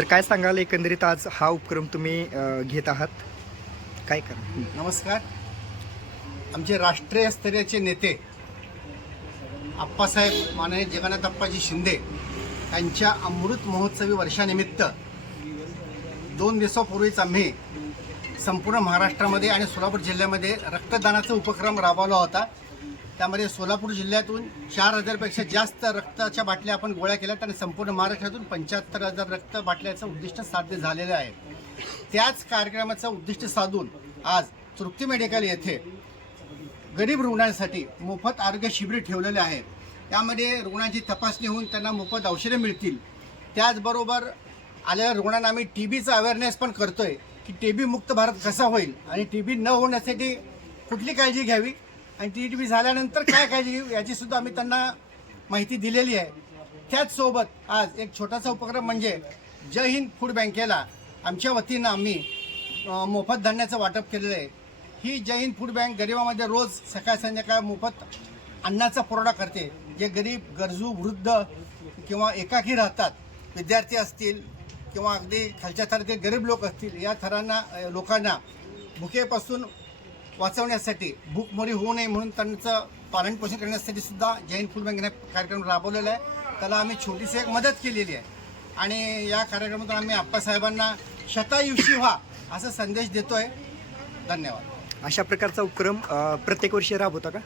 Sir काय सांगाल एकंदरीत आज हा उपक्रम तुम्ही घेत आहात? काय करा? नमस्कार. आमचे राष्ट्रीय स्तरीयचे नेते आप्पासाहेब माननीय जगन्नाथ अप्पाजी शिंदे यांच्या अमृत महोत्सवी वर्षानिमित्त दोन दिवसापूर्वीच आम्ही संपूर्ण महाराष्ट्रामध्ये आणि सोलापूर जिल्ह्यामध्ये रक्तदानाचा उपक्रम राबवला होता. त्यामध्ये सोलापूर जिल्ह्यातून चार हजारपेक्षा जास्त रक्ताच्या बाटल्या आपण गोळ्या केल्यात आणि संपूर्ण महाराष्ट्रातून पंच्याहत्तर हजार रक्त बाटल्याचं उद्दिष्ट साध्य झालेलं आहे. त्याच कार्यक्रमाचं उद्दिष्ट साधून आज तृप्ती मेडिकल येथे गरीब रुग्णांसाठी मोफत आरोग्य शिबिर ठेवलेले आहे. त्यामध्ये रुग्णांची तपासणी होऊन त्यांना मोफत औषधे मिळतील. त्याचबरोबर आलेल्या रुग्णांना आम्ही टी बीचा अवेअरनेस पण करतोय की टी बी मुक्त भारत कसा होईल आणि टी बी न होण्यासाठी कुठली काळजी घ्यावी? आणि टी बी झाल्यानंतर काय काळजी याची सुद्धा आम्ही त्यांना माहिती दिलेली आहे. त्याचसोबत आज एक छोटासा उपक्रम म्हणजे जय हिंद फूड बँकेला आमच्या वतीनं आम्ही मोफत धान्याचं वाटप केलेलं आहे. ही जय हिंद फूड बँक गरिबामध्ये रोज सकाळ संध्याकाळ मोफत अन्नाचा पुरवठा करते. जे गरीब गरजू वृद्ध किंवा एकाकी राहतात विद्यार्थी असतील किंवा अगदी खालच्या थरातील गरीब लोक असतील या थरांना लोकांना भुकेपासून वाचवण्यासाठी भूकमोरी होऊ नये म्हणून त्यांचं पालनपोषण करण्यासाठी सुद्धा जैन फूड बँकेने कार्यक्रम राबवलेला आहे. त्याला आम्ही छोटीशी एक मदत केलेली आहे. आणि या कार्यक्रमातून आम्ही आप्पासाहेबांना शतायुषी व्हा असा संदेश देतोय. धन्यवाद. अशा प्रकारचा उपक्रम प्रत्येक वर्षी राबवता का?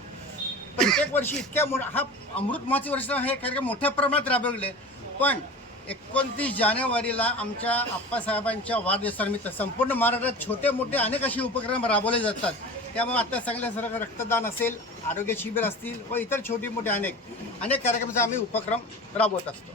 प्रत्येक वर्षी इतक्या मोठा हा अमृत महोत्सवी वर्ष हे कार्यक्रम मोठ्या प्रमाणात राबवले. पण एकोणतीस जानेवारीला आमच्या आप्पासाहेबांच्या वाढदिवसानिमित्त संपूर्ण महाराष्ट्रात छोटे मोठे अनेक असे उपक्रम राबवले जातात. त्यामुळे आता सांगल्यासारखं रक्तदान असेल आरोग्य शिबिर असतील व इतर छोटे मोठे अनेक अनेक कार्यक्रमाचा आम्ही उपक्रम राबवत असतो.